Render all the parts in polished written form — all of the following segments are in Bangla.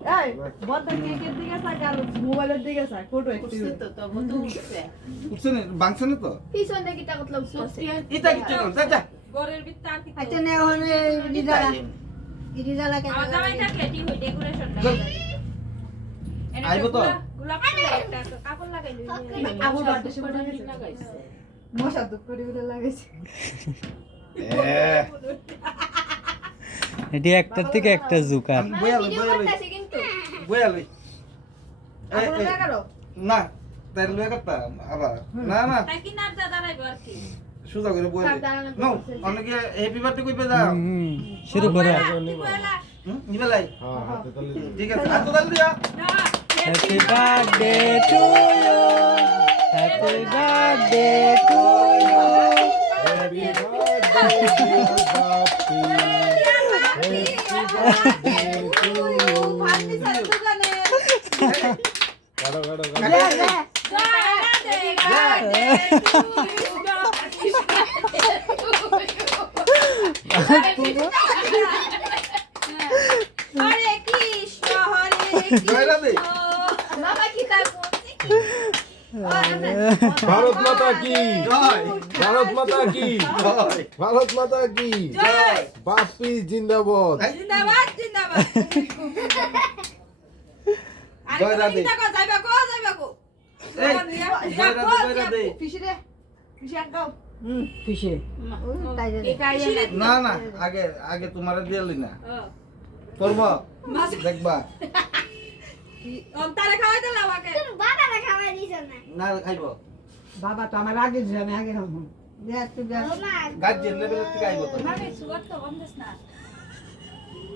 এই বড় কেকের দিকে তাক আর মোবাইলের দিকে তাক ফটো একটু তো মতো উঠছে উঠছে না বাংছে না তো পিছন থেকে টাকা উঠছে এটা কিছু না যা যা ঘরের ভিতর আর কি আচ্ছা নে ওখানে রিজালা কেন জামাই থাকলে ঠিক হয় ডেকোরেশনটা আইবো তো গোলাপ ফুল একটা কাপড় লাগাই লই আবু বার্থডে শুভেচ্ছা লাগাইছে মশা দুঃখ করে বলে লাগাইছে এটি একটার থেকে একটা জুকার বয়ালই ভিডিও বয়ালই করতেছি কিন্তু বয়ালই আপনারা না করো না তাই লয়ে করতা আবার না না তাই কি না দাঁড়াইবো আর কি সুজা করে বয়ালই সব দাঁড়ানো নো অনেকে হ্যাপি বার্থডে কইবে দাও শুরু করে নিবেলাই হ্যাঁ হাতে তালি দে। ঠিক আছে হাত দাল দিয়া happy birthday to you happy birthday to you Happy birthday, happy birthday to you. ফান্দি স্যার দোকানে কাটো, কাটো, কাটো। দে দে হরে কৃষ্ণ হরে জয়রা দে বাবা কি তার ভারত মাতা কি জয় ভারত মাতা কি জয় ভারত মাতা কি জয় বাপি জিন্দাবাদ জিন্দাবাদ জিন্দাবাদ আর জয় রাধে। কো যাইবা কো এই জয়রা দে ফিশি রে ফিশি আনকাও পিছে তাই দে না না আগে আগে তোমারে দিয়ালি না করব দেখবা অন্তারে খাওয়াই দিলা আমাকে বাবা খাওয়াই দিছ না না খাইব বাবা তো আমার আগে যে আমি আগে খাবো দে তুই দে গাছ জেন লেভেল থেকে আইব তো মানে সুগার তো কম দিস না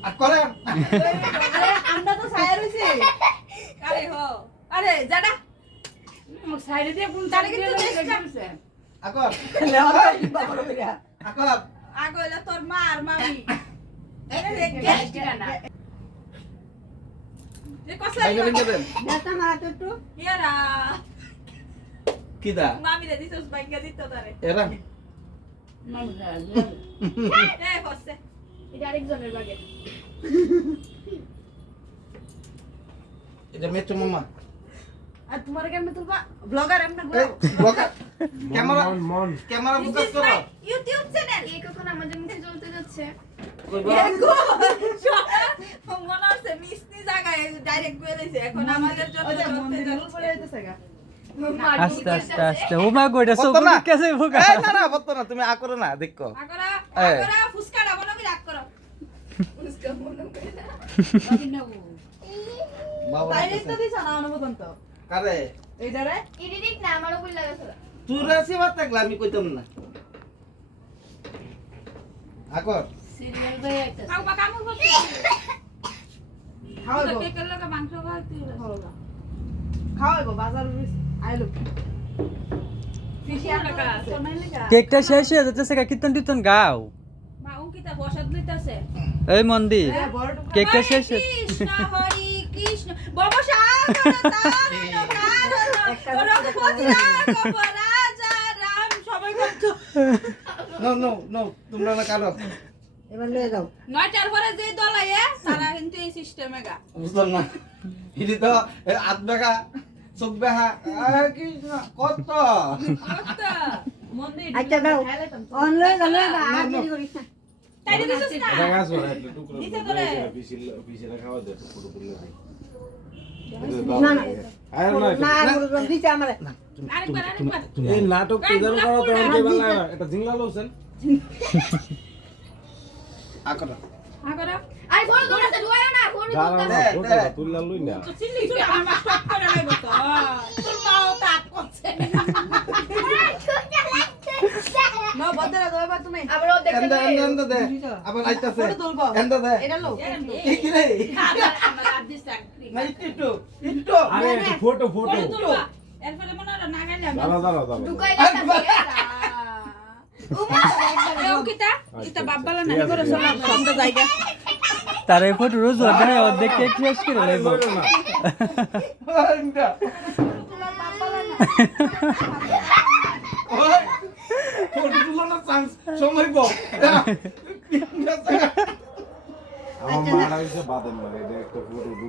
আর করে আরে আমরা তো ছায়া রইছি আরে হো আরে জাডা সাইডে দিয়ে কোন তারে কিন্তু দেখছে আকর লেওয়া বাবা কইরা আকর আগে হইলো তোর মা আর মামি এরে এ কসলা বাইরে রেখে দেন দেতা মারা তো একটু ইয়ারা কিদা মামি রে দিছস বাইকা দিত তারে এরা এ হচ্ছে এটা আরেকজনের বাগে এটা মেট্রো মামা আর তোমার কেমনে তুলবা ব্লগার এমন এই ব্লগার ক্যামেরা মন মন ক্যামেরা ফোকাস করো ইউটিউব চ্যানেল এই কখন আমাদের মুখে জ্বলতে যাচ্ছে কইবো মনে হচ্ছে মিষ্টি জায়গায় ডাইরেক্ট বলে দিয়েছে এখন আমাদের জন্য ওই যে চলতে মন্দির যাচ্ছে। পড়ে যাইতেছে গা আস্তে আস্তে আস্তে ও মা গোটা সব বলতো না? কাছে ভোকা এই না না বলতো না তুমি আকরো না দেখো আগরা এই। আগরা ফুসকাটা বলো কি রাগ করো ফুসকা মনে করে বাবা তাইলে তো দিছ না অনুমোদন তো কারে এইটারে এডিটিং না আমার উপর লাগাছে তুই রাসি বাত থাকলে আমি কইতাম না আকর কাউ বা কামু করতে খাওয়াইবো কেকের লগে মাংস খাইতে খাওয়াইবো বাজার আইলো ফিশি টাকা আনকা আছে। কেকটা শেষ হয়ে যাচ্ছে কীর্তন টীর্তন গাও মা উকিতা বসাদ লইতাছে এই মন্দির কেকটা শেষ হয়ে কৃষ্ণ হরি কৃষ্ণ বাবা রঘুপতি রাজা রাম সবাই করতো নো নো নো তোমরা না কারো এবার লয়ে যাও নয়টার পরে যে দল আয়ে তারা কিন্তু এই সিস্টেমে গা বুঝলাম না ইনি তো আত বেগা চোখ বেহা কি না কত মন্দির আচ্ছা দাও অন লয়ে যাও লয়ে যাও আর না, দেরি করিস না তাই দিছিস না এটা গাছ বড় একটা টুকরো নিচে করে। পিছিয়ে খাওয়া দে ফটো তুলে দে না না আর না না আর দিছে আমারে আরেকবার এই নাটক প্রদান করা তো অনেক ভালো লাগে এটা জিংলা লোছেন আকর আগরা আরে ফোন ধরতে দুয়ায় না ফোন দাঁড়া না দে, ফটো দে। তুললা লই না তো চিল্লি চুলা আমার স্টপ করে লাইব তো তোর মাও তাত করছে নো বদলা দইবা তুমি আবার ও দেখতে এন্দ এন্দ এন্দ দে আবার আইতাছে ফটো তুলবো এন্দ দে এটা লো কি কি রে আমরা রাত দিছ না একটু একটু আরে ফটো ফটো ফটো তুলবা এরপরে মনে হয় না গেলে দাঁড়া দাঁড়া দাঁড়া ঢুকাই লাগছে কিতা কিতা বাবালা নাই করে সব সব জায়গা তার এই ফটো রোজ ওখানে অর্ধেক কেক শেষ করে আরে লাগবো লইলো না এন্দ ওই ফটো তুলো না চান্স সময় গো আমার মারা হইছে বাদেন মানে এটা একটা ফটো